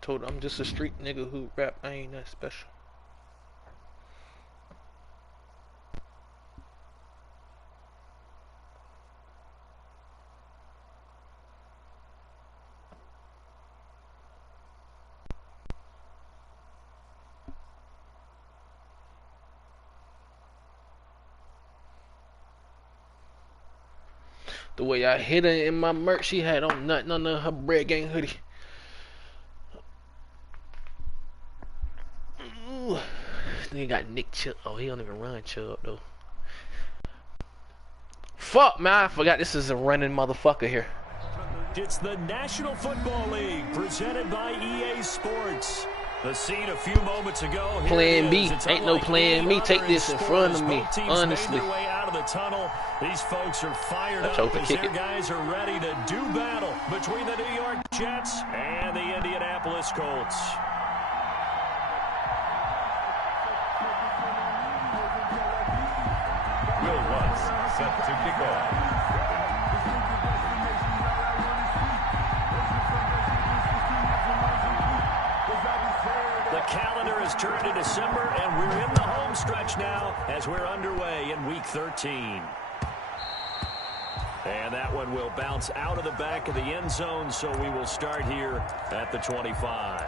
Told her I'm just a street nigga who rap. I ain't that special. The way I hit her in my merch, she had on nothing under her Bread Gang hoodie. Ooh. Then got Nick Chubb. Oh, he don't even run Chubb though. Fuck, man, I forgot this is a running motherfucker here. It's the National Football League presented by EA Sports. The scene a few moments ago. Plan B. Ain't no plan me. Take this in front of me. Honestly. Way out of the tunnel. These folks are fired up as their guys are ready to do battle between the New York Jets and the Indianapolis Colts. Will Lutz set to kick off. The calendar has turned to December, and we're in the home stretch now as we're underway in Week 13. And that one will bounce out of the back of the end zone, so we will start here at the 25.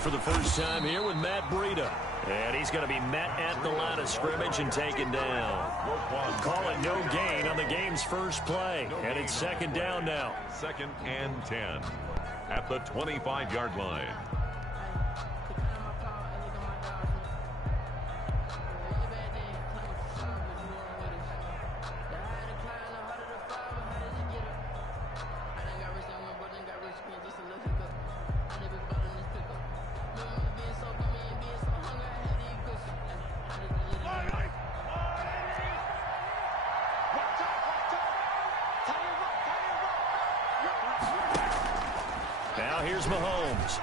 For the first time here with Matt Breida. And he's going to be met at the line of scrimmage and taken down. Call it no gain on the game's first play. And it's second down now. 2nd and 10 at the 25-yard line. Here's Mahomes.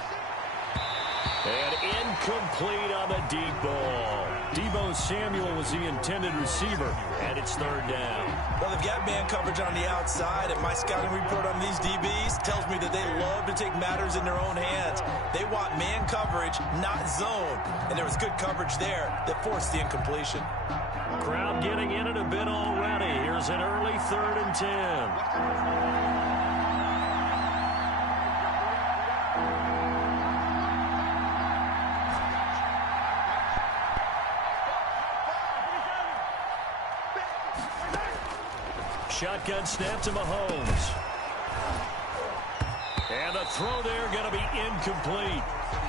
And incomplete on the deep ball. Deebo Samuel was the intended receiver, and it's third down. Well, they've got man coverage on the outside, and my scouting report on these DBs tells me that they love to take matters in their own hands. They want man coverage, not zone. And there was good coverage there that forced the incompletion. Crowd getting in it a bit already. Here's an early 3rd and 10. Shotgun snap to Mahomes. And the throw there going to be incomplete.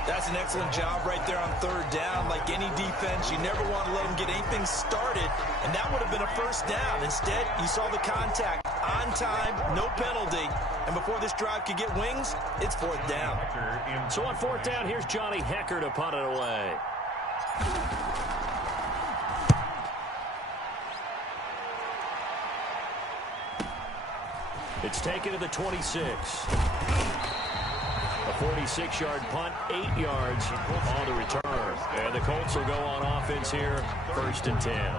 That's an excellent job right there on 3rd down. Like any defense, you never want to let them get anything started, and that would have been a first down. Instead, you saw the contact on time, no penalty, and before this drive could get wings, it's 4th down. So on 4th down, here's Johnny Hecker to punt it away. It's taken to the 26. A 46-yard punt, 8 yards on the return. And the Colts will go on offense here, 1st and 10.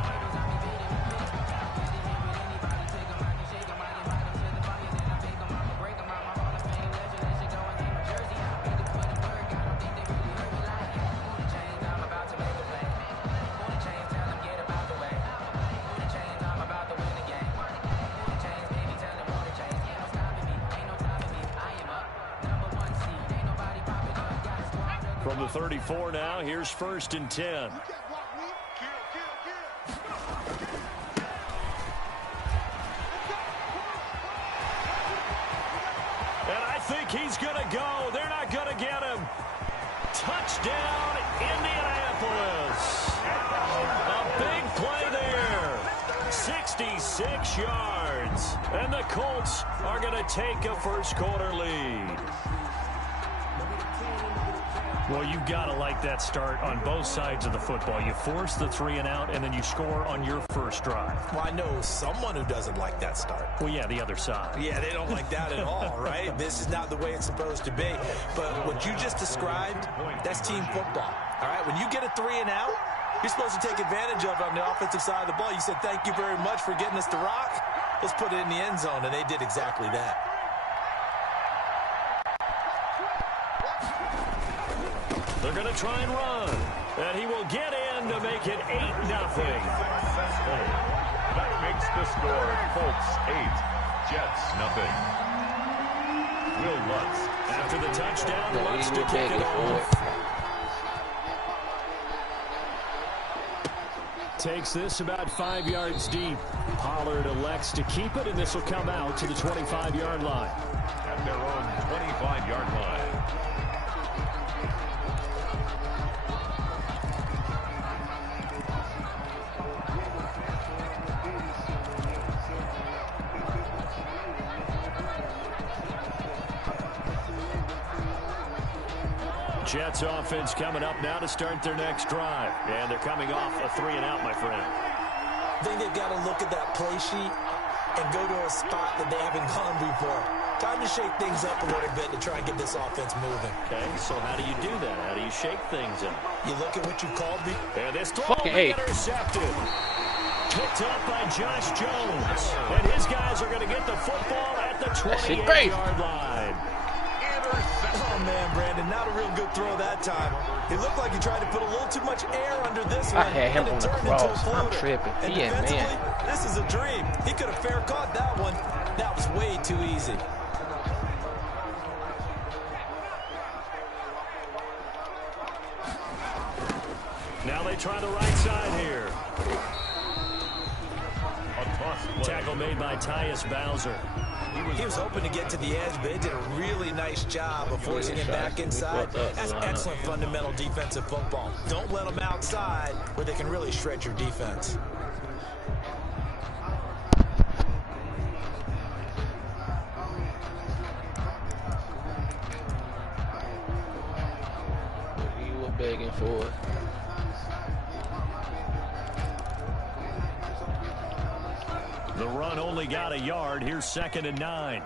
From the 34 now, here's 1st and 10. And I think he's going to go. They're not going to get him. Touchdown, 6 yards. And the Colts are going to take a first-quarter lead. Well, you've got to like that start on both sides of the football. You force the 3-and-out, and then you score on your first drive. Well, I know someone who doesn't like that start. Well, yeah, the other side. Yeah, they don't like that at all, right? This is not the way it's supposed to be. But what you just described, that's team football, all right? When you get a 3-and-out, you're supposed to take advantage of it on the offensive side of the ball. You said, thank you very much for getting us to rock. Let's put it in the end zone, and they did exactly that. They're going to try and run. And he will get in to make it 8-0. That makes the score Colts 8, Jets 0. Will Lutz. After the touchdown, Lutz to kick it off. Takes this about 5 yards deep. Pollard elects to keep it, and this will come out to the 25-yard line. At their own 25-yard line. Jets offense coming up now to start their next drive. And they're coming off a 3-and-out, my friend. I think they've got to look at that play sheet and go to a spot that they haven't gone before. Time to shake things up a little bit to try and get this offense moving. Okay, so how do you do that? How do you shake things up? You look at what you called me. And this throw intercepted. Picked up by Josh Jones. And his guys are going to get the football at the 28-yard line. Oh, man, Brandon, not a real good throw that time. It looked like he tried to put a little too much air under this one. I had him on the cross. I'm tripping. And defensively, this is a dream. He could have fair caught that one. That was way too easy. Now they try the right side here. Tackle made by Tyus Bowser. He was hoping to get to the edge, but they did a really nice job of forcing him back inside. That's excellent fundamental defensive football. Don't let them outside where they can really shred your defense. You were begging for it. The run only got a yard. Here's 2nd and 9.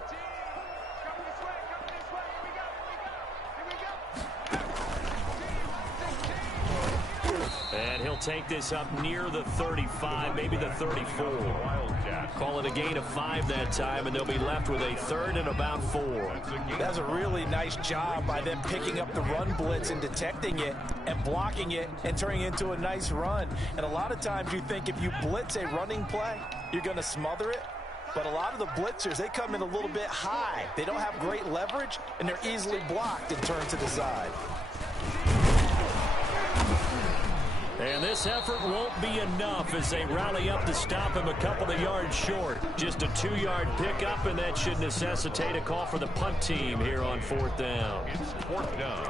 And he'll take this up near the 35, maybe the 34. Call it a gain of 5 that time, and they'll be left with a 3rd and about 4. That's a really nice job by them picking up the run blitz and detecting it and blocking it and turning it into a nice run. And a lot of times you think if you blitz a running play, you're going to smother it. But a lot of the blitzers, they come in a little bit high. They don't have great leverage, and they're easily blocked and turned to the side. And this effort won't be enough as they rally up to stop him a couple of yards short. Just a 2-yard pickup, and that should necessitate a call for the punt team here on 4th down. It's 4th down.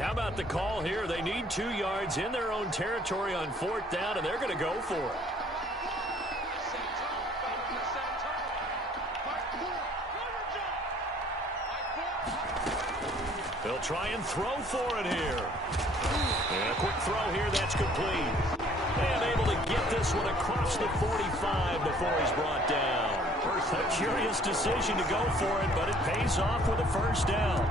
How about the call here? They need 2 yards in their own territory on 4th down, and they're going to go for it. They'll try and throw for it here. And a quick throw here, that's complete. And able to get this one across the 45 before he's brought down. A curious decision to go for it, but it pays off with a 1st down.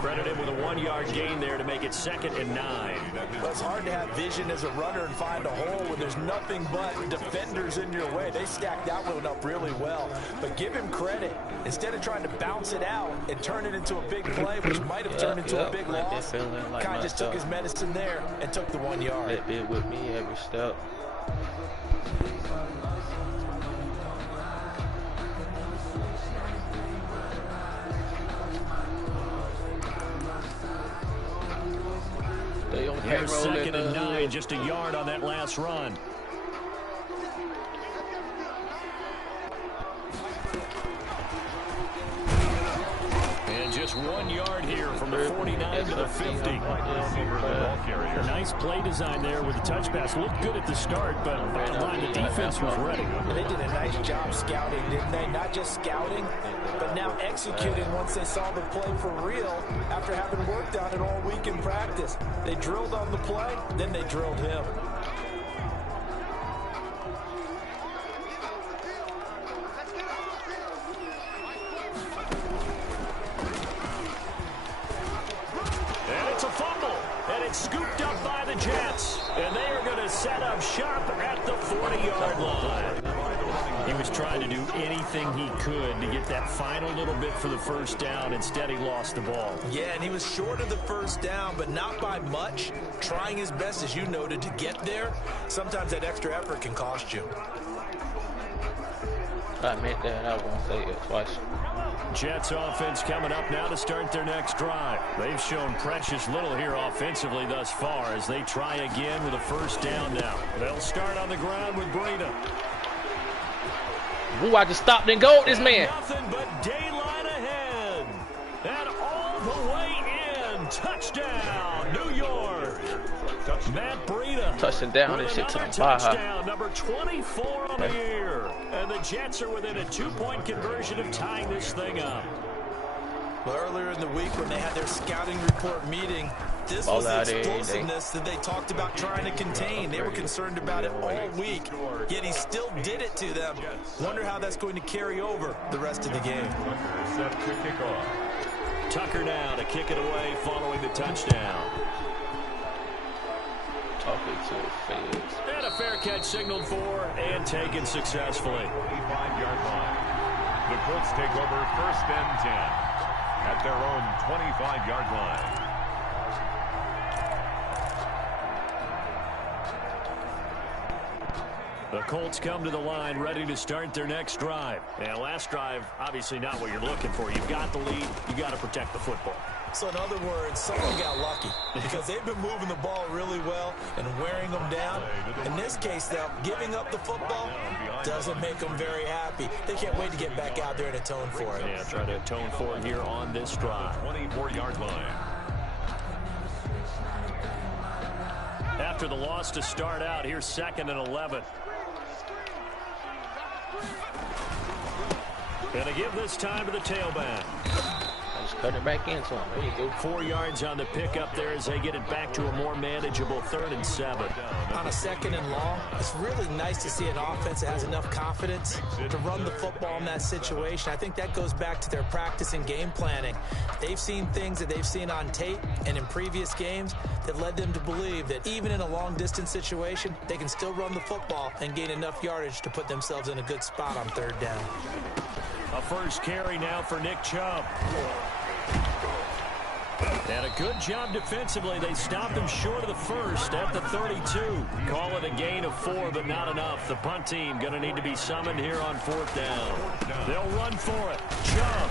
Credit him with a 1-yard gain there to make it 2nd and 9. Well, it's hard to have vision as a runner and find a hole when there's nothing but defenders in your way. They stacked that one up really well. But give him credit. Instead of trying to bounce it out and turn it into a big play, which might have turned into a big loss, kind of just took his medicine there and took the 1 yard. That bit with me every step. Here's 2nd and 9, just a yard on that last run. And just 1 yard here from the 49 to the 50. Nice play design there with the touch pass. Looked good at the start, but the line of defense was ready. They did a nice job scouting, didn't they? Not just scouting, but now executing once they saw the play for real after having worked on it all week in practice. They drilled on the play, then they drilled him. Scooped up by the Jets, and they are going to set up shop at the 40-yard line. He was trying to do anything he could to get that final little bit for the first down. Instead, he lost the ball. Yeah, and he was short of the first down, but not by much. Trying his best, as you noted, to get there. Sometimes that extra effort can cost you. I meant that. I won't say it twice. Jets offense coming up now to start their next drive. They've shown precious little here offensively thus far as they try again with a first down now. They'll start on the ground with Breida. Ooh, I just stopped and go this man. Nothing but daylight ahead. And all the way in. Touchdown, New York. Matt Breida. Touching down and shit to the touchdown, number 24 on the year. And the Jets are within a 2-point conversion of tying this thing up. Well, earlier in the week when they had their scouting report meeting, this was the explosiveness that they talked about trying to contain. They were concerned about it all week, yet he still did it to them. Wonder how that's going to carry over the rest of the game. Tucker now to kick it away following the touchdown. Talking to his face. And a fair catch signaled for and taken successfully. 25-yard line. The Colts take over 1st and 10 at their own 25-yard line. The Colts come to the line ready to start their next drive. And last drive, obviously not what you're looking for. You've got the lead. You got to protect the football. So in other words, someone got lucky because they've been moving the ball really well and wearing them down. In this case, though, giving up the football doesn't make them very happy. They can't wait to get back out there and atone for it. Yeah, try to atone for it here on this drive. 24-yard line. After the loss to start out, here's 2nd and 11. And to give this time to the tailback. Just cut it back in, so there you go. 4 yards on the pickup there as they get it back to a more manageable 3rd and 7. On a 2nd and long, it's really nice to see an offense that has enough confidence to run the football in that situation. I think that goes back to their practice and game planning. They've seen things that they've seen on tape and in previous games that led them to believe that even in a long-distance situation, they can still run the football and gain enough yardage to put themselves in a good spot on 3rd down. A first carry now for Nick Chubb. And a good job defensively. They stopped him short of the first at the 32. Call it a gain of 4, but not enough. The punt team going to need to be summoned here on 4th down. They'll run for it. Chubb.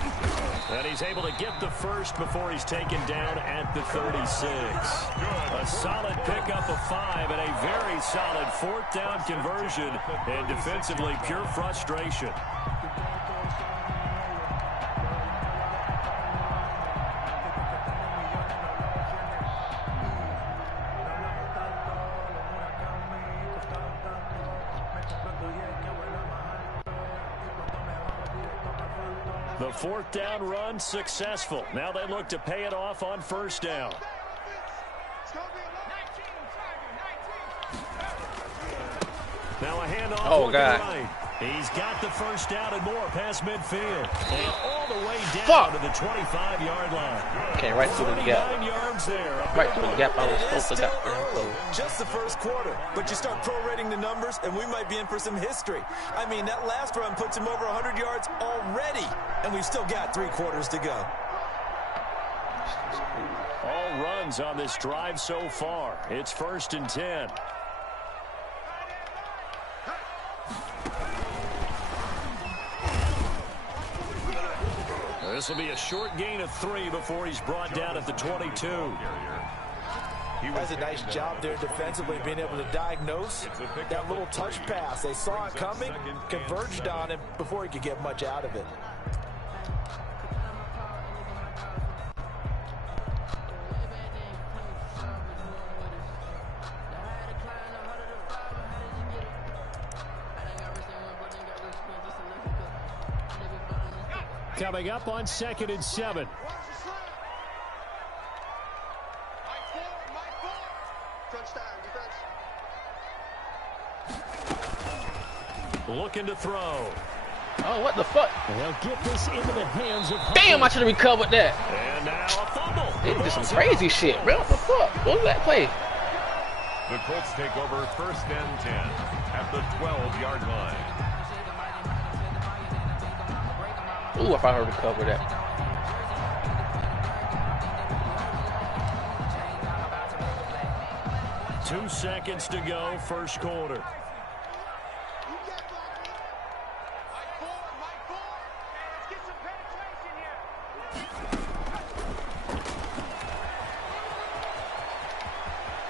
And he's able to get the first before he's taken down at the 36. A solid pickup of 5 and a very solid 4th down conversion. And defensively, pure frustration. The 4th down run successful. Now they look to pay it off on 1st down. Now a handoff to the right. He's got the first down and more past midfield. And all the way down to the 25-yard line. Okay, right through the gap. 49 yards there. Right through the gap. I was supposed to get there. Just the first quarter. But you start prorating the numbers, and we might be in for some history. I mean, that last run puts him over 100 yards already. And we've still got 3 quarters to go. All runs on this drive so far. It's 1st and 10. This will be a short gain of 3 before he's brought down at the 22. That's a nice job there defensively, being able to diagnose that little touch pass. They saw it coming, converged on him before he could get much out of it. Coming up on 2nd and 7. Looking to throw. Oh, what the fuck? They'll get this into the hands of Damn, I should have recovered that. And now a fumble. They did some crazy shit, bro. What the fuck? What was that play? The Colts take over 1st and 10 at the 12-yard line. Ooh, if I heard recover that. Two seconds to go, first quarter.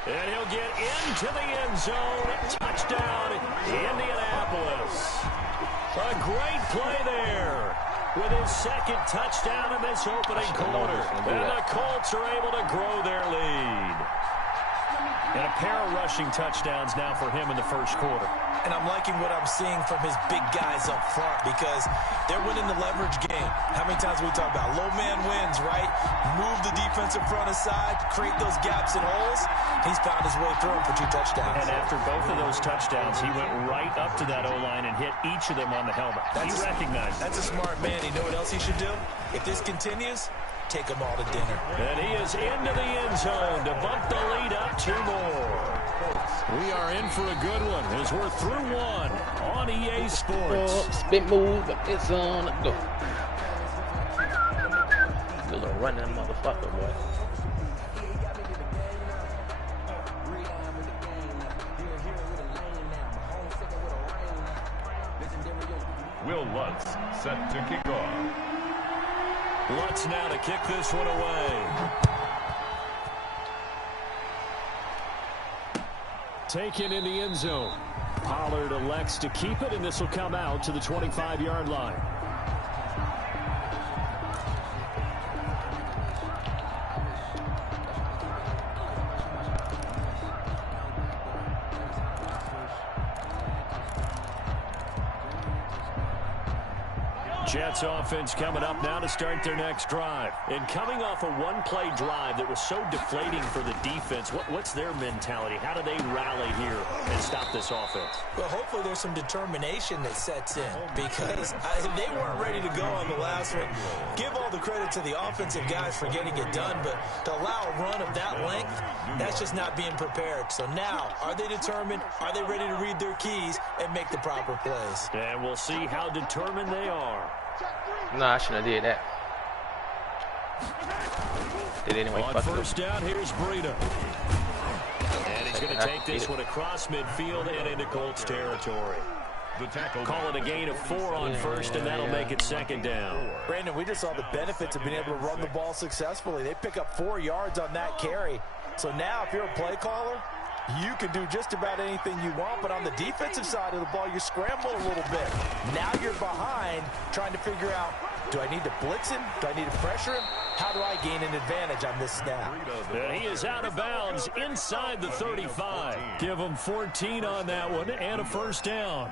And he'll get into the end zone. Touchdown, Indianapolis. A great play there with his 2nd touchdown in this opening quarter. And the Colts are able to grow their lead. And a pair of rushing touchdowns now for him in the first quarter. And I'm liking what I'm seeing from his big guys up front because they're winning the leverage game. How many times we talk about low man wins, right? Move the defensive front aside, create those gaps and holes. He's found his way through them for 2 touchdowns. And after both of those touchdowns, he went right up to that O-line and hit each of them on the helmet. He recognized it. That's a smart man. You know what else he should do? If this continues, take them all to dinner. And he is into the end zone to bump the lead up 2 more. We are in for a good one as we're through 1 on EA Sports. Spin move, it's on, go. Good little run that motherfucker, boy. Will Lutz set to kick off. Lutz now to kick this one away. Taken in the end zone. Pollard elects to keep it, and this will come out to the 25-yard line. Jets offense coming up now to start their next drive. And coming off a one-play drive that was so deflating for the defense, what's their mentality? How do they rally here and stop this offense? Well, hopefully there's some determination that sets in because they weren't ready to go on the last one. Give all the credit to the offensive guys for getting it done, but to allow a run of that length, that's just not being prepared. So now, are they determined? Are they ready to read their keys and make the proper plays? And we'll see how determined they are. Nah, I shouldn't have did that. Did anyway. On first down, here's Breida. And he's going to take this one across midfield and into Colts territory. The tackle. Call it a gain of 4 on first, and that'll make it 2nd down. Brandon, we just saw the benefits of being able to run the ball successfully. They pick up 4 yards on that carry. So now, if you're a play caller, you can do just about anything you want, but on the defensive side of the ball, you're scrambling a little bit. Now you're behind, trying to figure out, do I need to blitz him? Do I need to pressure him? How do I gain an advantage on this snap? And he is out of bounds inside the 35. Give him 14 on that one and a first down.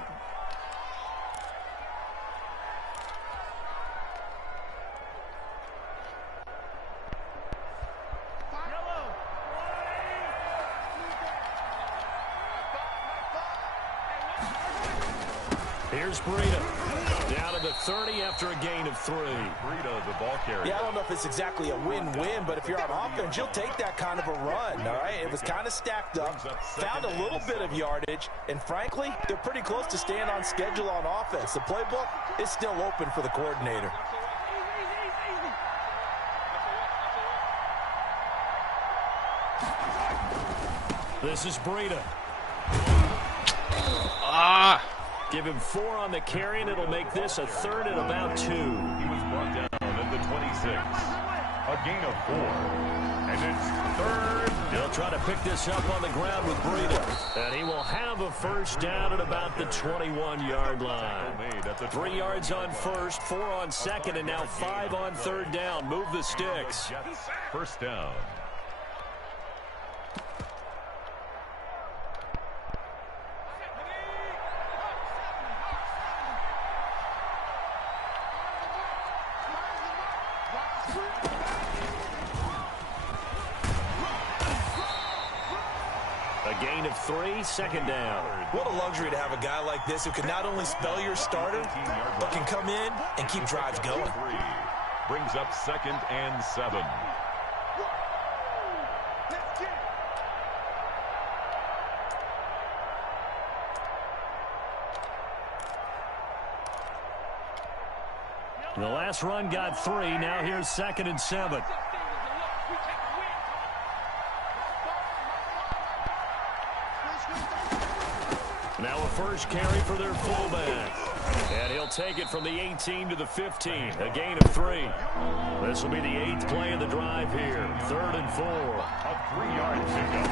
Here's Breida. Down to the 30 after a gain of 3. Breida, the ball carrier. Yeah, I don't know if it's exactly a win-win, but if you're on offense, you'll take that kind of a run, all right? It was kind of stacked up, found a little bit of yardage, and frankly, they're pretty close to staying on schedule on offense. The playbook is still open for the coordinator. This is Breida. Give him 4 on the carry, and it'll make this a 3rd and about 2. He was brought down at the 26. A gain of 4. And it's third. He'll try to pick this up on the ground with Breida. And he will have a first down at about the 21-yard line. 3 yards on first, 4 on second, and now 5 on third down. Move the sticks. First down. A gain of 3, second down. What a luxury to have a guy like this who can not only spell your starter, but can come in and keep drives going. Brings up 2nd and 7. The last run got 3. Now here's 2nd and 7. Now a first carry for their fullback. And he'll take it from the 18 to the 15. A gain of 3. This will be the 8th play of the drive here. 3rd and 4. A 3-yard pickup.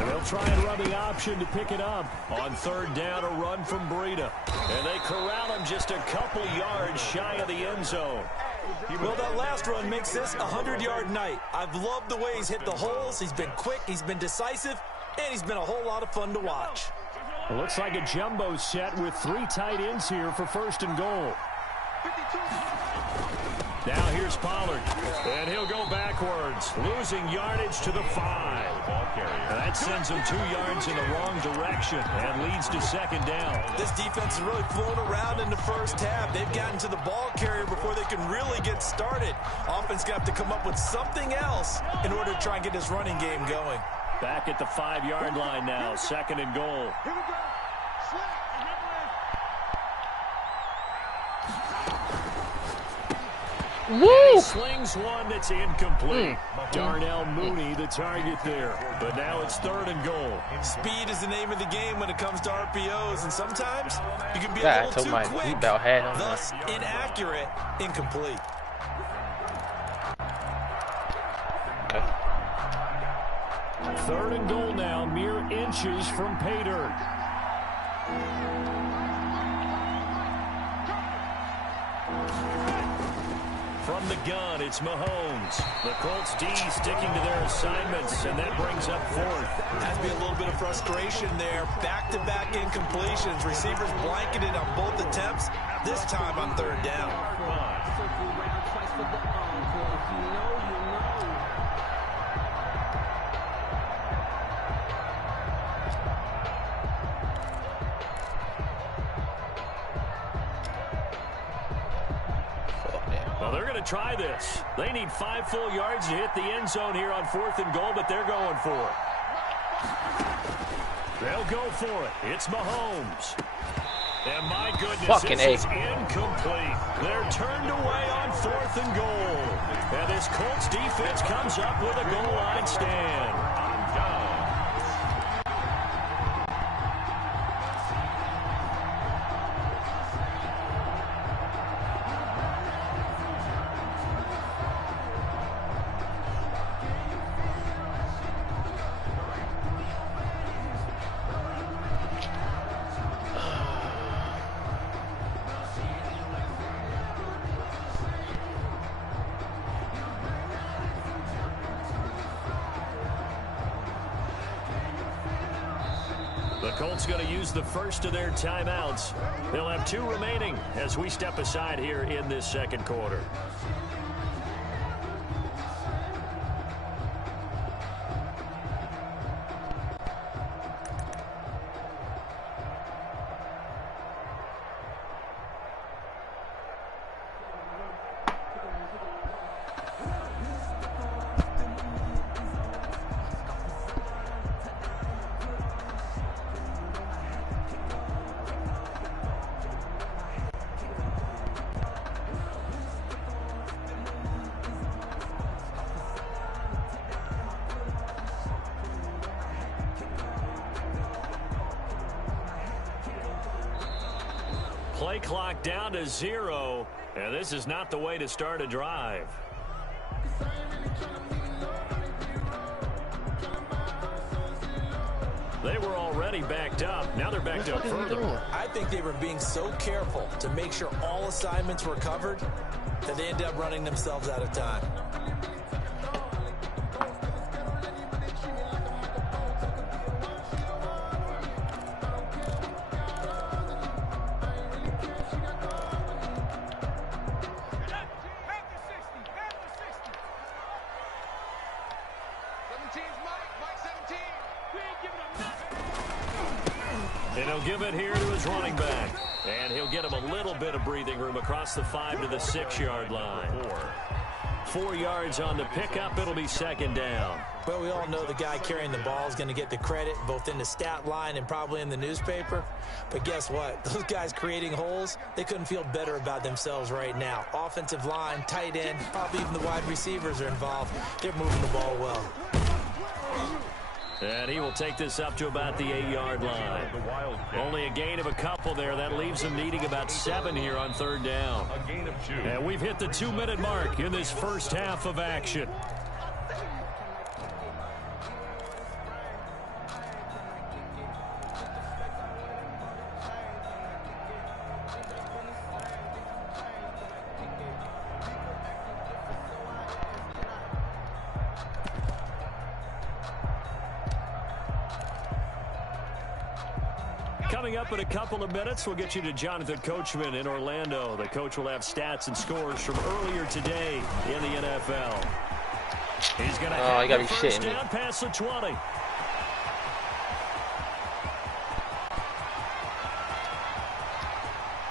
And they'll try and run the option to pick it up. On 3rd down, a run from Breida. And they corral him just a couple yards shy of the end zone. Well, that last run makes this a 100-yard night. I've loved the way he's hit the holes. He's been quick, he's been decisive, and he's been a whole lot of fun to watch. It looks like a jumbo set with 3 tight ends here for 1st and goal. Now here's Pollard, and he'll go backwards, losing yardage to the 5. And that sends him 2 yards in the wrong direction and leads to 2nd down. This defense has really flown around in the first half. They've gotten to the ball carrier before they can really get started. Offense got to have to come up with something else in order to try and get this running game going. Back at the 5-yard line now, 2nd and goal. Woo! Slings one that's incomplete. Darnell Mooney the target there. But now it's 3rd and goal. Speed is the name of the game when it comes to RPOs, and sometimes you can be a little too quick, thus inaccurate, incomplete. Okay. 3rd and goal now, mere inches from pay dirt. From the gun, it's Mahomes. The Colts D sticking to their assignments, and that brings up 4th. Has to be a little bit of frustration there. Back-to-back incompletions. Receivers blanketed on both attempts, this time on 3rd down. Try this. They need 5 full yards to hit the end zone here on 4th and goal, but they're going for it. They'll go for it. It's Mahomes. And my goodness, this is incomplete. They're turned away on 4th and goal. And this Colts defense comes up with a goal line stand. I'm down. The Colts going to use the first of their timeouts. They'll have 2 remaining as we step aside here in this 2nd quarter. Play clock down to 0, and this is not the way to start a drive. They were already backed up. Now they're backed up further. I think they were being so careful to make sure all assignments were covered that they ended up running themselves out of time. And he'll give it here to his running back. And he'll get him a little bit of breathing room across the 5 to the 6-yard line. 4 yards on the pickup. It'll be second down. Well, we all know the guy carrying the ball is going to get the credit both in the stat line and probably in the newspaper. But guess what? Those guys creating holes, they couldn't feel better about themselves right now. Offensive line, tight end, probably even the wide receivers are involved. They're moving the ball well. And he will take this up to about the 8-yard line. Only a gain of a couple there. That leaves him needing about 7 here on third down. And we've hit the 2-minute mark in this first half of action. Coming up in a couple of minutes, we'll get you to Jonathan Coachman in Orlando. The coach will have stats and scores from earlier today in the NFL. He's going to have the first down past the 20.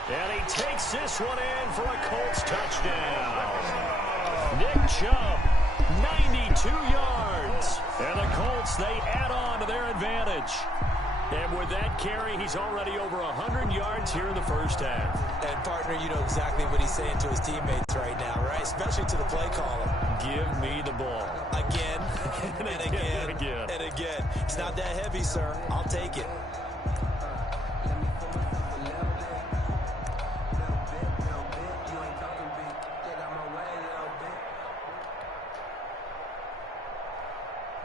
And he takes this one in for a Colts touchdown. Nick Chubb, 92 yards. And the Colts, they add on to their advantage. And with that carry, he's already over 100 yards here in the first half. And, partner, you know exactly what he's saying to his teammates right now, right? Especially to the play caller. Give me the ball. Again, and again, and again. It's not that heavy, sir. I'll take it.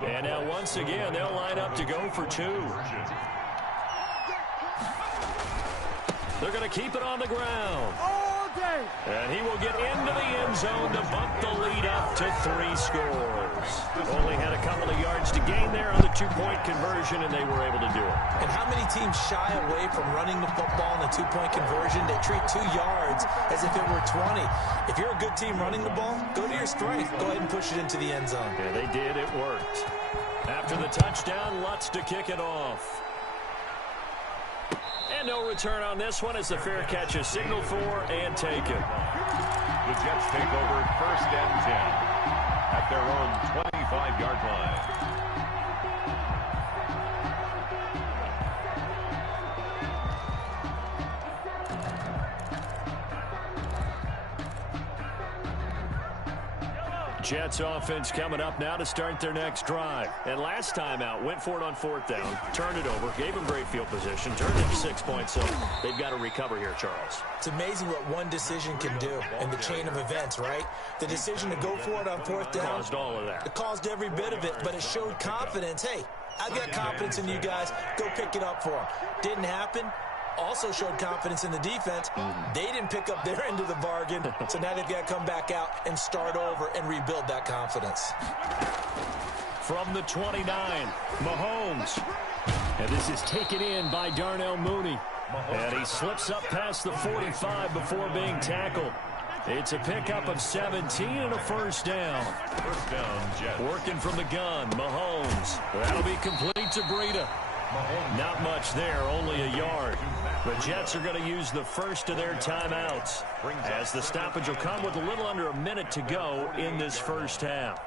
And now once again, they'll line up to go for 2. They're going to keep it on the ground. And he will get into the end zone to bump the lead up to 3 scores. Only had a couple of yards to gain there on the 2-point conversion, and they were able to do it. And how many teams shy away from running the football in a 2-point conversion? They treat 2 yards as if it were 20. If you're a good team running the ball, go to your strength. Go ahead and push it into the end zone. Yeah, they did. It worked. After the touchdown, Lutz to kick it off. And no return on this one as the fair catch is signaled for and taken. The Jets take over first and 10 at their own 25-yard line. Jets offense coming up now to start their next drive. And last time out, went for it on 4th down, turned it over, gave them great field position, turned it to 6 points. So they've got to recover here, Charles. It's amazing what one decision can do in the chain of events, right? The decision to go for it on 4th down. Caused all of that. It caused every bit of it, but it showed confidence. Hey, I've got confidence in you guys. Go pick it up for them. Didn't happen. Also showed confidence in the defense. They didn't pick up their end of the bargain, so now they've got to come back out and start over and rebuild that confidence. From the 29, Mahomes. And this is taken in by Darnell Mooney. And he slips up past the 45 before being tackled. It's a pickup of 17 and a first down. First down, Jets. Working from the gun, Mahomes. That'll be complete to Breida. Not much there, only a yard. The Jets are going to use the first of their timeouts, as the stoppage will come with a little under a minute to go in this first half.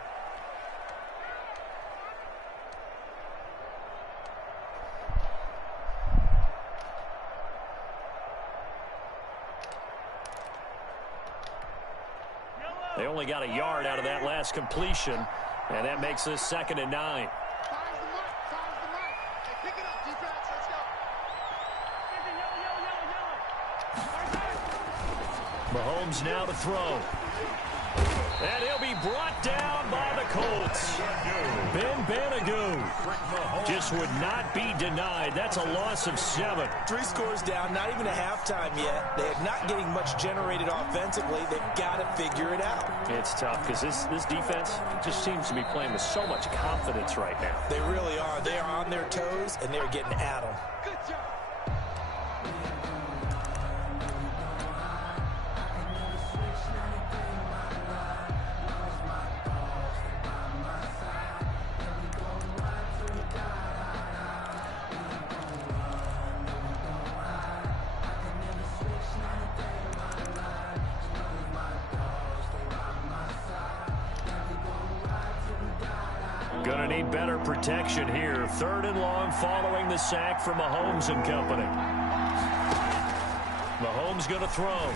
They only got a yard out of that last completion, and that makes this 2nd and 9. Mahomes now to throw. And he'll be brought down by the Colts. Ben Banagoo just would not be denied. That's a loss of 7. 3 scores down, not even a halftime yet. They are not getting much generated offensively. They've got to figure it out. It's tough because this defense just seems to be playing with so much confidence right now. They really are. They are on their toes, and they're getting at them. Good job. Gonna need better protection here. 3rd and long following the sack from Mahomes and company. Mahomes gonna throw.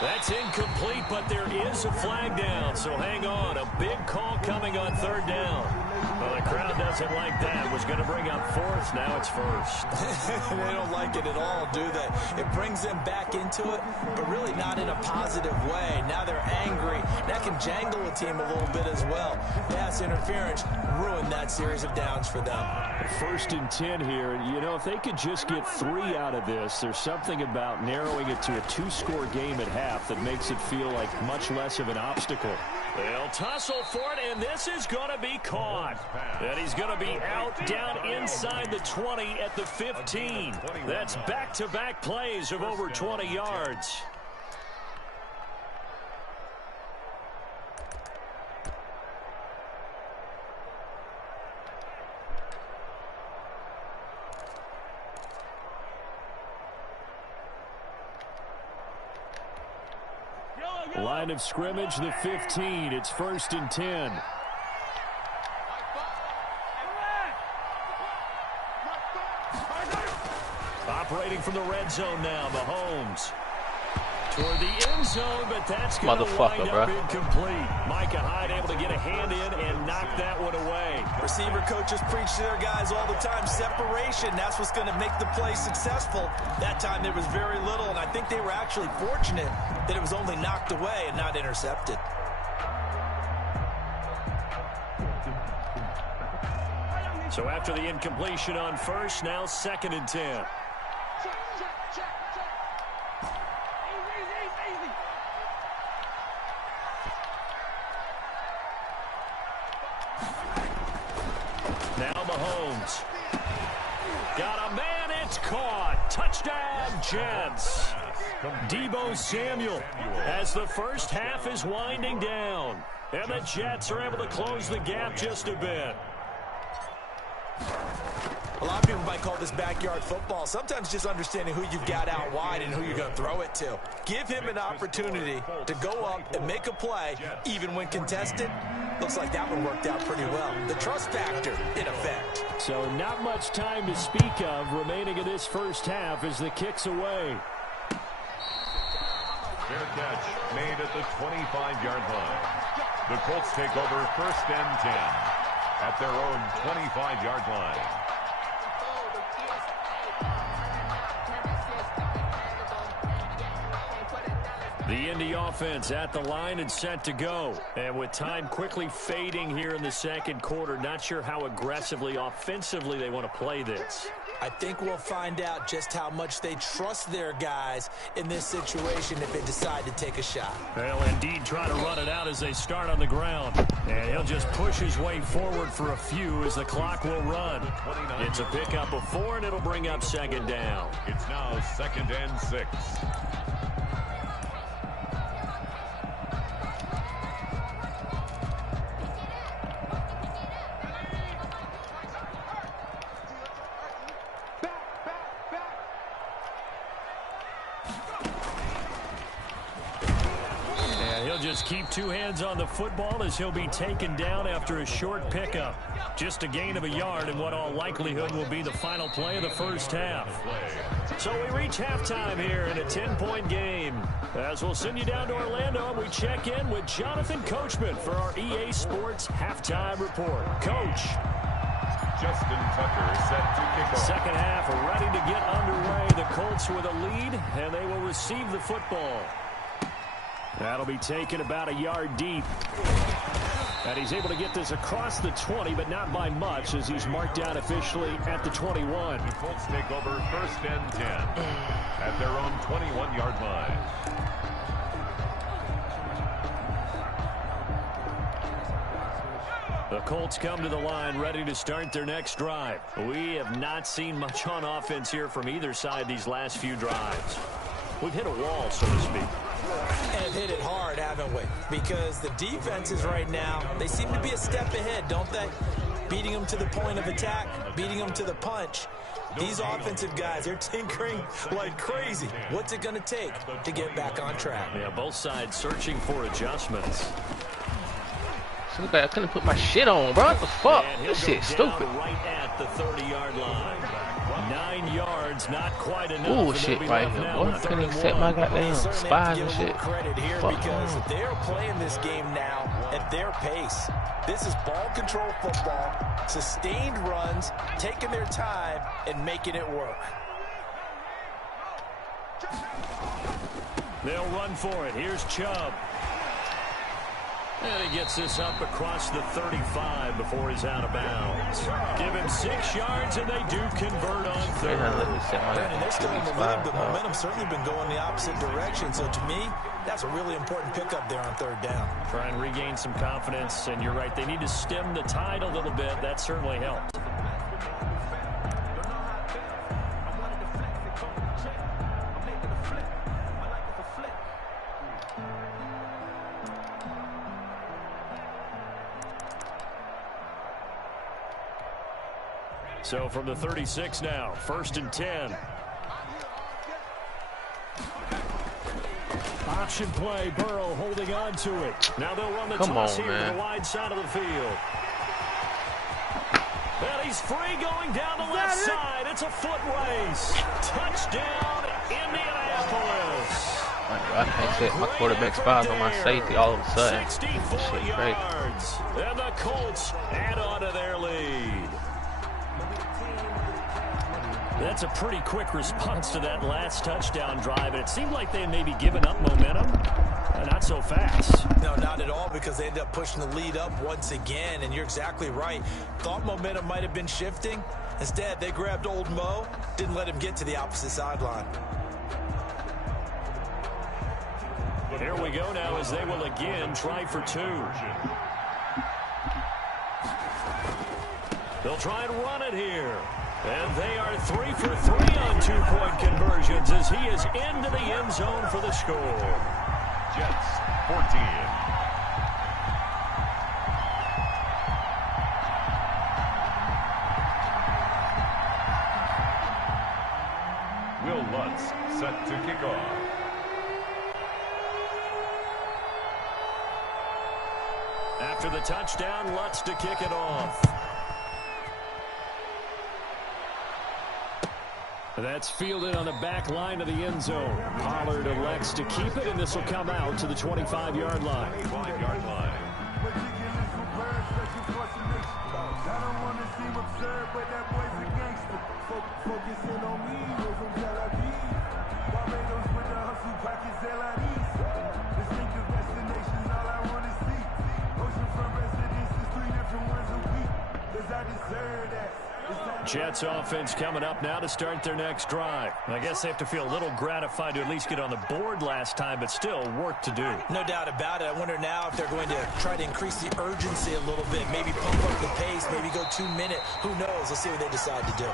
That's incomplete, but there is a flag down, so hang on. A big call coming on 3rd down. Well, the crowd doesn't like that. Was going to bring up 4th. Now it's 1st. They don't like it at all, do they? It brings them back into it, but really not in a positive way. Now they're angry. That can jangle a team a little bit as well. Pass interference ruined that series of downs for them. 1st and 10 here. You know, if they could just get 3 out of this, there's something about narrowing it to a 2-score game at half that makes it feel like much less of an obstacle. They'll tussle for it, and this is going to be caught. And he's going to be out down inside the 20 at the 15. That's back-to-back plays of over 20 yards. Line of scrimmage, the 15. It's 1st and 10. Operating from the red zone now, Mahomes. Toward the end zone, but that's going to wind up incomplete. Micah Hyde able to get a hand in and knock that one away. Receiver coaches preach to their guys all the time. Separation, that's what's going to make the play successful. That time there was very little, and I think they were actually fortunate that it was only knocked away and not intercepted. So after the incompletion on 1st, now 2nd and 10. Now Mahomes. Got a man, it's caught. Touchdown, Jets. Deebo Samuel as the first half is winding down. And the Jets are able to close the gap just a bit. A lot of people might call this backyard football. Sometimes just understanding who you've got out wide and who you're going to throw it to. Give him an opportunity to go up and make a play, even when contested. Looks like that one worked out pretty well. The trust factor in effect. So not much time to speak of remaining in this first half as the kick's away. Fair catch made at the 25-yard line. The Colts take over 1st and 10 at their own 25-yard line. The Indy offense at the line and set to go. And with time quickly fading here in the 2nd quarter, not sure how aggressively, offensively they want to play this. I think we'll find out just how much they trust their guys in this situation if they decide to take a shot. They'll indeed try to run it out as they start on the ground. And he'll just push his way forward for a few as the clock will run. It's a pickup of 4, and it'll bring up 2nd down. It's now 2nd and 6. Just keep 2 hands on the football as he'll be taken down after a short pickup. Just a gain of a yard in what all likelihood will be the final play of the first half. So we reach halftime here in a 10-point game. As we'll send you down to Orlando, we check in with Jonathan Coachman for our EA Sports Halftime Report. Coach. Justin Tucker set to kick off. Second half ready to get underway. The Colts with a lead, and they will receive the football. That'll be taken about a yard deep. And he's able to get this across the 20, but not by much, as he's marked down officially at the 21. The Colts take over 1st and 10 at their own 21-yard line. The Colts come to the line ready to start their next drive. We have not seen much on offense here from either side these last few drives. We've hit a wall, so to speak. And hit it hard, haven't we? Because the defenses right now, they seem to be a step ahead, don't they? Beating them to the point of attack, beating them to the punch. These offensive guys, they're tinkering like crazy. What's it going to take to get back on track? Yeah, both sides searching for adjustments. I couldn't put my shit on, bro. What the fuck? This shit's stupid. Right at the 30-yard line. 9 yards, not quite enough. Bullshit right here, boy. I couldn't even set my goddamn spies and shit. Credit here because they're playing this game now at their pace. This is ball control football, sustained runs, taking their time and making it work. They'll run for it. Here's Chubb. And he gets this up across the 35 before he's out of bounds. Give him 6 yards, and they do convert on third. And they're still in the lead. The momentum's certainly been going the opposite direction. So to me, that's a really important pickup there on 3rd down. Try and regain some confidence, and you're right. They need to stem the tide a little bit. That certainly helped. So from the 36 now, 1st and 10. Option play, Burrow holding on to it. Now they'll run the toss here to the wide side of the field. And he's free going down the left side. It's a foot race. Touchdown, Indianapolis. I can't set my quarterback spies on my safety all of a sudden. 64 yards. And the Colts add on to their lead. That's a pretty quick response to that last touchdown drive. And it seemed like they had maybe given up momentum. Not so fast. No, not at all, because they ended up pushing the lead up once again. And you're exactly right. Thought momentum might have been shifting. Instead, they grabbed old Mo, didn't let him get to the opposite sideline. Here we go now as they will again try for 2. They'll try and run it here. And they are 3 for 3 on 2-point conversions as he is into the end zone for the score. Jets 14. Will Lutz set to kick off. After the touchdown, Lutz to kick it off. That's fielded on the back line of the end zone. Pollard elects to keep it, and this will come out to the 25-yard line. 25-yard line. Jets offense coming up now to start their next drive. I guess they have to feel a little gratified to at least get on the board last time, but still work to do. No doubt about it. I wonder now if they're going to try to increase the urgency a little bit, maybe pump up the pace, maybe go 2-minute. Who knows? Let's see what they decide to do.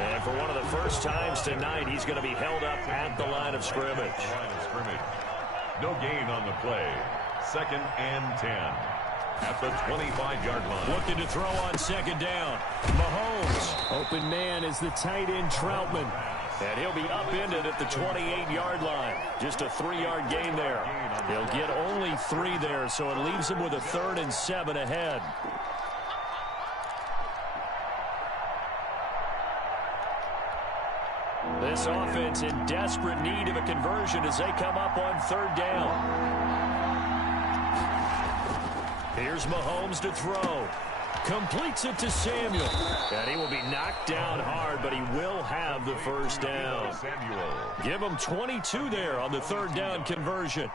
And for one of the first times tonight, he's going to be held up at the line of scrimmage. No gain on the play. 2nd and 10. At the 25-yard line. Looking to throw on 2nd down. Mahomes. Open man is the tight end Troutman. And he'll be upended at the 28-yard line. Just a 3-yard gain there. He'll get only 3 there, so it leaves him with a 3rd and 7 ahead. This offense in desperate need of a conversion as they come up on 3rd down. Here's Mahomes to throw. Completes it to Samuel. And he will be knocked down hard, but he will have the first down. Give him 22 there on the third down conversion.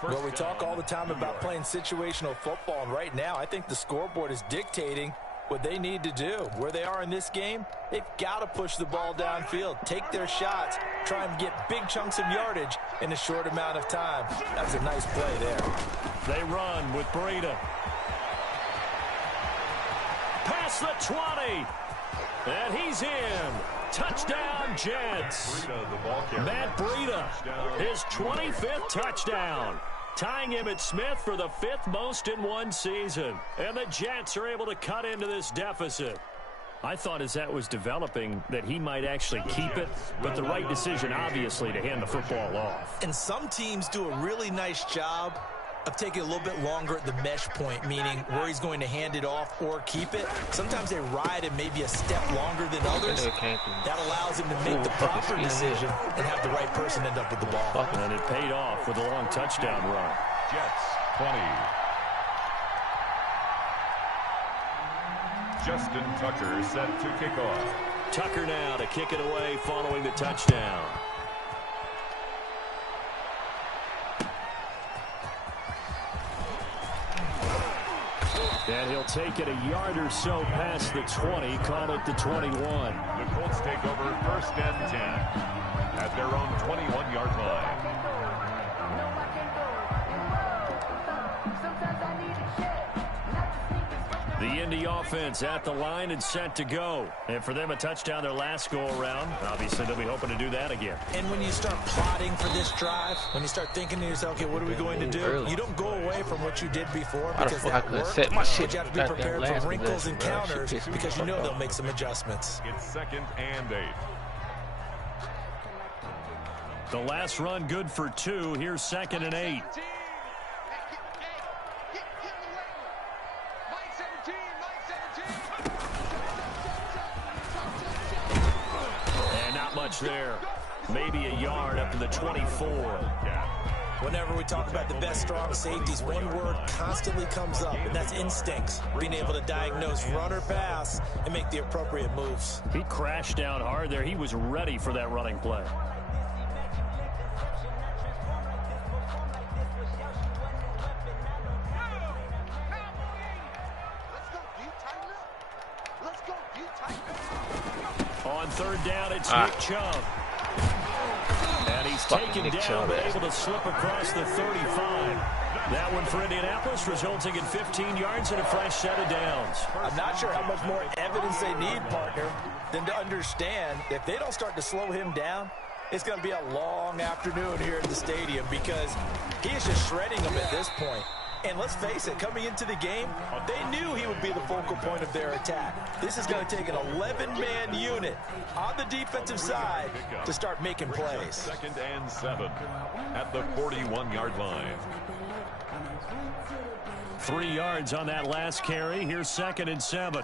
Well, we talk all the time about playing situational football, and right now I think the scoreboard is dictating what they need to do. Where they are in this game, they've got to push the ball downfield, take their shots, try and get big chunks of yardage in a short amount of time. That's a nice play there. They run with Breida. Past the 20. And he's in. Touchdown, Jets. Matt Breida, his 25th touchdown. Tying Emmitt Smith for the 5th most in one season. And the Jets are able to cut into this deficit. I thought as that was developing that he might actually keep it, but the right decision, obviously, to hand the football off. And some teams do a really nice job of taking a little bit longer at the mesh point, meaning where he's going to hand it off or keep it. Sometimes they ride it maybe a step longer than others. That allows him to make the proper decision and have the right person end up with the ball. And it paid off with a long touchdown run. Jets 20. Justin Tucker set to kick off. Tucker now to kick it away following the touchdown. And he'll take it a yard or so past the 20, call it the 21. The Colts take over first and 10 at their own 21-yard line. The Indy offense at the line and set to go. And for them, a touchdown their last go-around. Obviously, they'll be hoping to do that again. And when you start plotting for this drive, when you start thinking to yourself, okay, what are we going to do? You don't go away from what you did before because that worked. Set my shit But you have to be prepared for wrinkles and counters because you know they'll make some adjustments. It's second and 8. The last run good for 2. Here's second and 8. There, maybe a yard up to the 24. Whenever we talk about the best strong safeties, one word constantly comes up, and that's instincts. Being able to diagnose run or pass and make the appropriate moves. He crashed down hard there. He was ready for that running play. On third down, it's Nick Chubb. And he's taken down, but able to slip across the 35. That one for Indianapolis, resulting in 15 yards and a fresh set of downs. I'm not sure how much more evidence they need, partner, than to understand if they don't start to slow him down, it's going to be a long afternoon here at the stadium because he is just shredding them at this point. And let's face it, coming into the game, they knew he would be the focal point of their attack. This is going to take an 11-man unit on the defensive side to start making plays. Second and 7 at the 41-yard line. 3 yards on that last carry. Here's second and 7.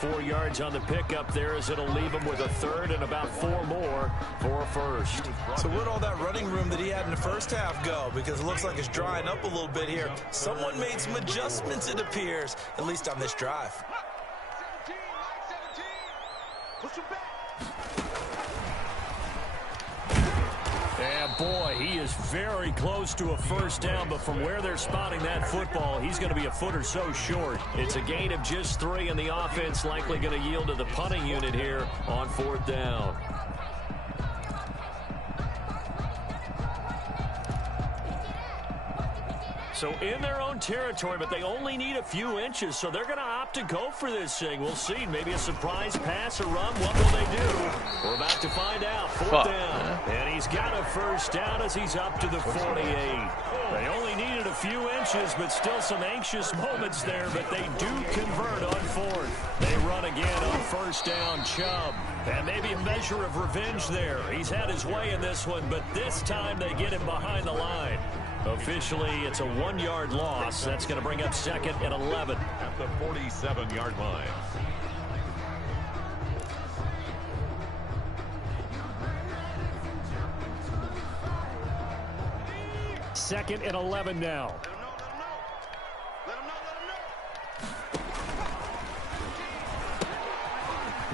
4 yards on the pickup there as it'll leave him with a third and about 4 more for a first. So where'd all that running room that he had in the first half go? Because it looks like it's drying up a little bit here. Someone made some adjustments, it appears, at least on this drive. Yeah, boy, he is very close to a first down, but from where they're spotting that football, he's going to be a foot or so short. It's a gain of just 3, and the offense likely going to yield to the punting unit here on 4th down. So in their own territory, but they only need a few inches, so they're going to opt to go for this thing. We'll see. Maybe a surprise pass or run. What will they do? We're about to find out. 4th down. And he's got a first down as he's up to the 48. They only needed a few inches, but still some anxious moments there, but they do convert on 4th. They run again on first down, Chubb. And maybe a measure of revenge there. He's had his way in this one, but this time they get him behind the line. Officially, it's a 1-yard loss. That's going to bring up second and 11. At the 47-yard line. 2nd and 11 now.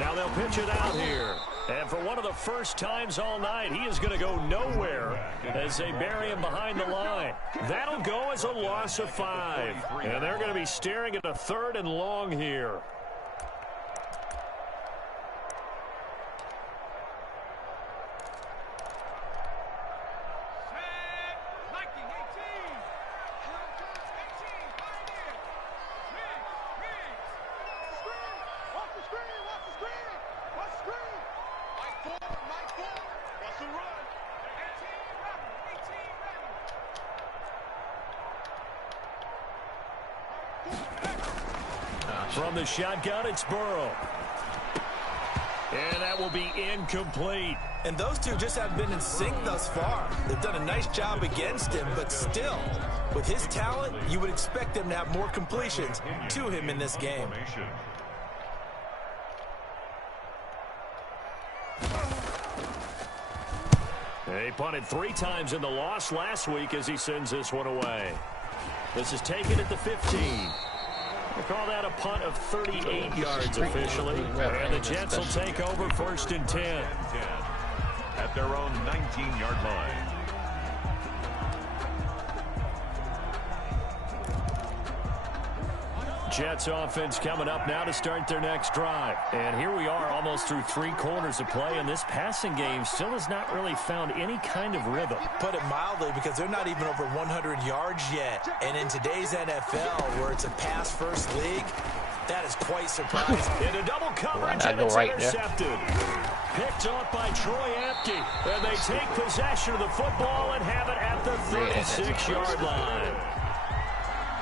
Now they'll pitch it out here. And for one of the first times all night, he is going to go nowhere as they bury him behind the line. That'll go as a loss of 5. And they're going to be staring at a 3rd and long here. From the shotgun, it's Burrow. And that will be incomplete. And those two just have been in sync thus far. They've done a nice job against him, but still, with his talent, you would expect them to have more completions to him in this game. He punted 3 times in the loss last week as he sends this one away. This is taken at the 15. We'll call that a punt of 38 yards officially. And the Jets will take over 1st and 10. At their own 19-yard line. Jets offense coming up now to start their next drive. And here we are almost through 3 quarters of play, and this passing game still has not really found any kind of rhythm. Put it mildly, because they're not even over 100 yards yet. And in today's NFL, where it's a pass-first league, that is quite surprising. Into double coverage, and it's intercepted. Picked off by Troy Apke. And they take possession of the football and have it at the 36-yard line.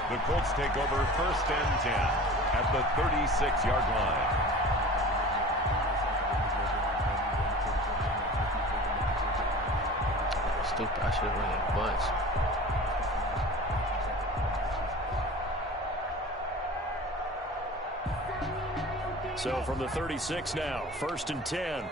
The Colts take over 1st and 10 at the 36-yard line. Stupid. I should have run it once. So from the 36 now, 1st and 10.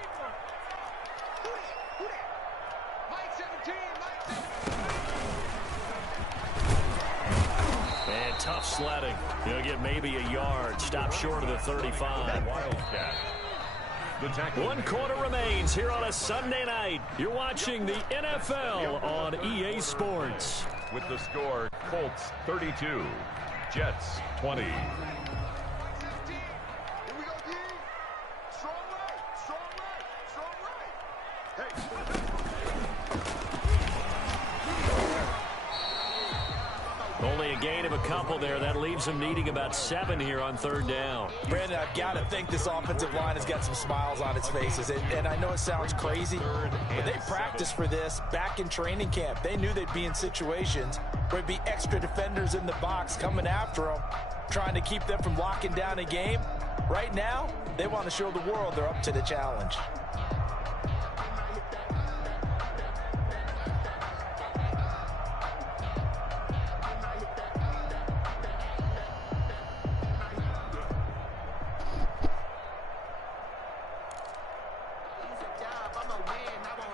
Tough sledding. He'll get maybe a yard. Stop short of the 35. Wildcat. 1 quarter remains here on a Sunday night. You're watching the NFL on EA Sports. With the score, Colts 32, Jets 20. Only a gain of a couple there. That leaves them needing about 7 here on 3rd down. Brandon, I've got to think this offensive line has got some smiles on its faces. And I know it sounds crazy, but they practiced for this back in training camp. They knew they'd be in situations where there'd be extra defenders in the box coming after them, trying to keep them from locking down a game. Right now, they want to show the world they're up to the challenge.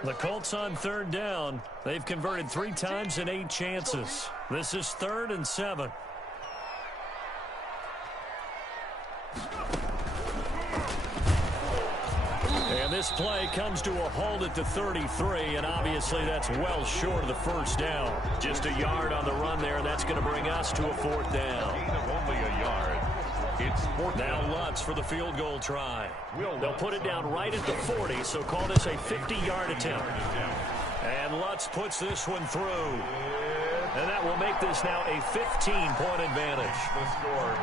The Colts on 3rd down. They've converted 3 times in 8 chances. This is 3rd and 7. And this play comes to a halt at the 33, and obviously that's well short of the 1st down. Just a yard on the run there, and that's going to bring us to a 4th down. Gain of only a yard. It's 4th now down. Lutz for the field goal try. They'll put it down right at the 40, so call this a 50-yard attempt. And Lutz puts this one through. And that will make this now a 15-point advantage.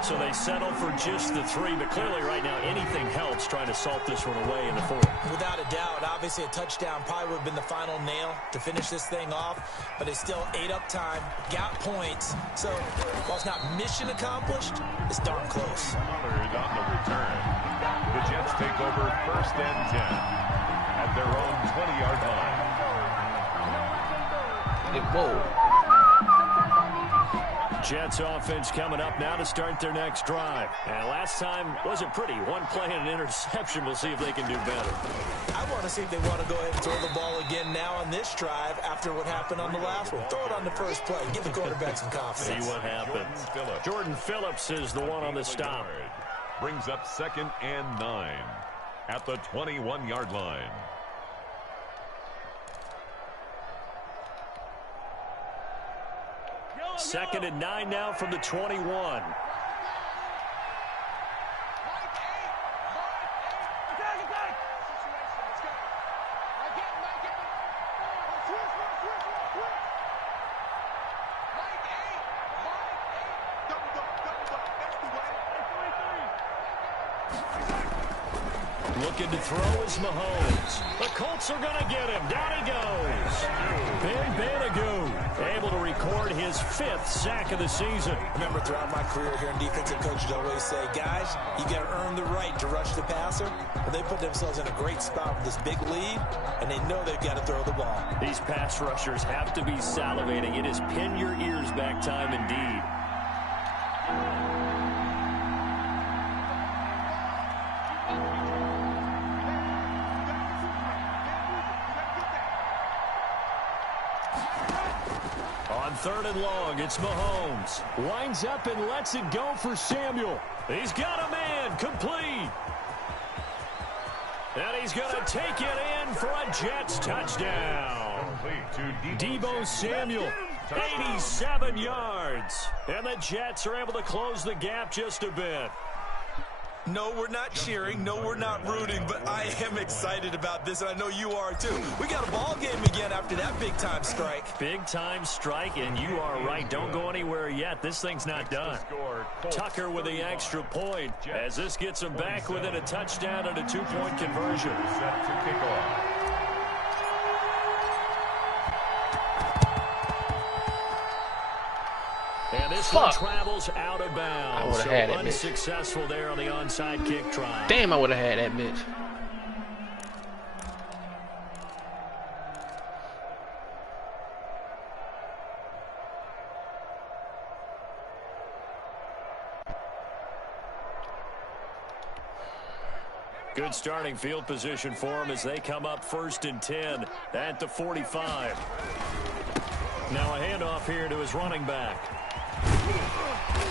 So they settle for just the 3, but clearly right now anything helps trying to salt this one away in the 4th. Without a doubt, obviously a touchdown probably would have been the final nail to finish this thing off, but it's still ate up time, got points. So while it's not mission accomplished, it's darn close. Honored on the return. The Jets take over 1st and 10 at their own 20-yard line. Whoa. Jets offense coming up now to start their next drive. And last time wasn't pretty. One play and an interception. We'll see if they can do better. I want to see if they want to go ahead and throw the ball again now on this drive after what happened on the last one. Throw it on the first play. Give the quarterback some confidence. See what happens. Jordan Phillips is the one on the stop. Brings up 2nd and 9 at the 21-yard line. Second and 9 now from the 21. Looking to throw is Mahomes. The Colts are going to get him. Down he goes. Ben Banagoo able to record his 5th sack of the season. Remember, throughout my career here in defensive coaches always say, guys, you got to earn the right to rush the passer. But they put themselves in a great spot with this big lead, and they know they've got to throw the ball. These pass rushers have to be salivating. It is pin your ears back time indeed. On 3rd and long, it's Mahomes. Winds up and lets it go for Samuel. He's got a man, complete. And he's going to take it in for a Jets touchdown. Deebo Samuel, 87 yards. And the Jets are able to close the gap just a bit. No, we're not cheering. No, we're not rooting. But I am excited about this, and I know you are too. We got a ball game again after that big-time strike. Big-time strike, and you are right. Don't go anywhere yet. This thing's not done. Tucker with the extra point as this gets him back within a touchdown and a 2-point conversion. Set to kick off. And this one travels out of bounds. I would have had it, unsuccessful there on the onside kick try. Damn, I would have had that bitch. Good starting field position for them as they come up 1st and 10 at the 45. Now a handoff here to his running back.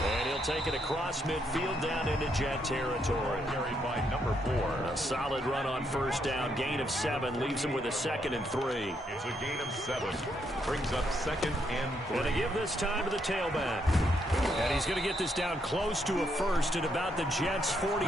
And he'll take it across midfield down into Jet territory. Carried by number 4. A solid run on 1st down. Gain of 7 leaves him with a 2nd and 3. It's a gain of 7. Brings up 2nd and 3. Going to give this time to the tailback. And he's going to get this down close to a 1st at about the Jets' 42.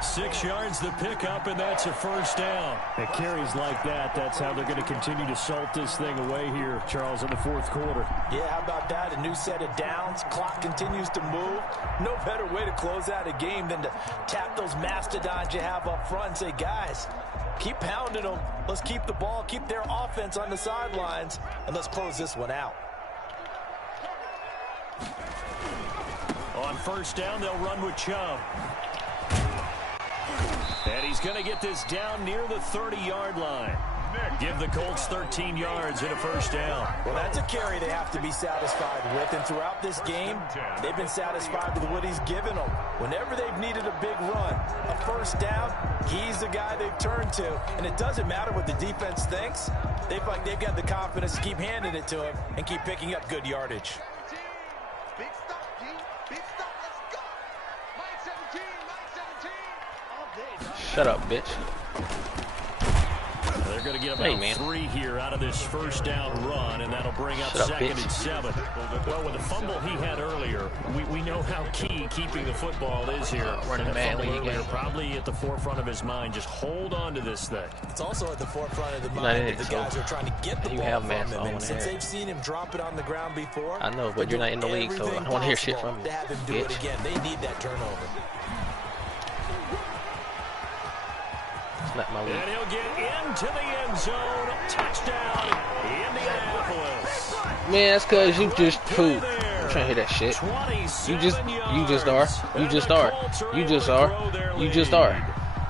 6 yards to pick up, and that's a 1st down. At carries like that, that's how they're going to continue to salt this thing away here, Charles, in the 4th quarter. Yeah, how about that? A new set of downs. Clock continues to move. No better way to close out a game than to tap those mastodons you have up front and say, guys, keep pounding them. Let's keep the ball, keep their offense on the sidelines, and let's close this one out. On 1st down, they'll run with Chubb. And he's going to get this down near the 30-yard line. Give the Colts 13 yards and a 1st down. Well, that's a carry they have to be satisfied with. And throughout this game, they've been satisfied with what he's given them. Whenever they've needed a big run, a 1st down, he's the guy they've turned to. And it doesn't matter what the defense thinks. They've got the confidence to keep handing it to him and keep picking up good yardage. Big stop, G. Big stop. Let's go. Mike 17. Mike 17. All day. Shut up, bitch. They're going to get about 3 here out of this 1st down run, and that'll bring up 2nd and 7. Well, with the fumble he had earlier, we know how key keeping the football is here. Running badly again. Probably at the forefront of his mind. Just hold on to this thing. It's also at the forefront of the mind of the guys who are trying to get the ball from him. And since hair. they've seen him drop it on the ground before, I know, but you're not in the league, so I don't want to hear shit from you. To have him do it again. They need that turnover. Not my league. And he'll get into the end zone. Touchdown, Indianapolis. Man, that's because you just pooped. I'm trying to hear that shit. You just are. You just are. You just are. You just are.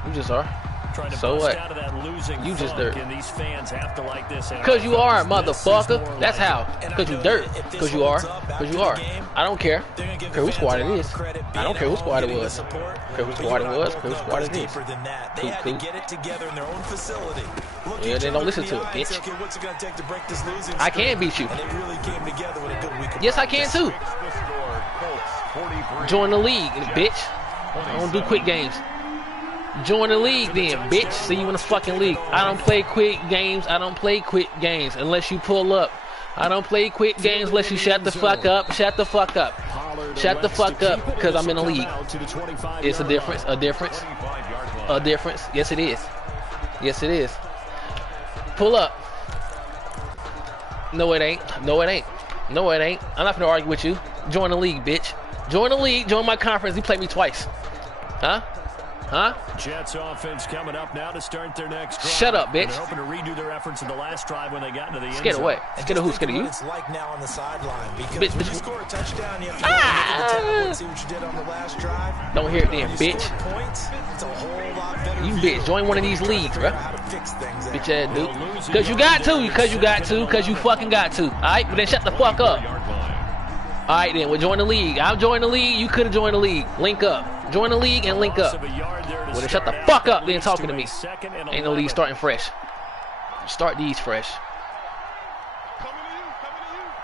You just are. Trying to So bust what? out of that losing You just funk, dirt. and these fans have to like this. Cause you are, This is motherfucker. more That's like how. it. Cause you dirt. Cause you are. Cause you are. I don't care. Care whose squad it is. I don't care whose squad it was. Care whose squad it was. Care whose squad it is. They had to get it together in their own facility. Yeah, then don't listen to it, bitch. Okay, what's it gonna take to break this losing I can beat you. And they really came together with a good week of Yes, I can too. Makes the score. Colts 43. Join the league, bitch. I don't do quick games. Join the league then, bitch. See you in the fucking league. I don't play quick games. I don't play quick games unless you pull up. I don't play quick games unless you shut the fuck up. Shut the fuck up. Shut the fuck up, because I'm in the league. It's a difference. A difference. 25-yard line. A difference. Yes, it is. Yes, it is. Pull up. No, it ain't. No, it ain't. No, it ain't. I'm not gonna argue with you. Join the league, bitch. Join the league. Join my conference. You played me twice. Huh? Huh? Jets offense coming up now to start their next drive. Shut up, bitch. They're hoping to redo their efforts in the last drive when they got into the end Scared of zone. what? Scared of who? Scared of you? It's like now on the sideline because Bitch, when bitch. you score a touchdown, you have to go and look at the tablet and see what you did on the last drive. Don't hear it then, You bitch. score points, it's a whole lot better You view. bitch. Join one of these leagues, Figure bruh. out how to fix things there. Bitch ass dude. Cause you got to. Cause you got to. Cause you fucking got to. Alright? But then shut the fuck up. 24-yard line. Alright then. We'll join the league. I'll join the league. You could have joined the league. Link up. Join the league and link Loss up. of a yard there to Well, then shut the start out. fuck up That then leads talking to a me. second and Ain't no league 11. starting fresh. Start these fresh.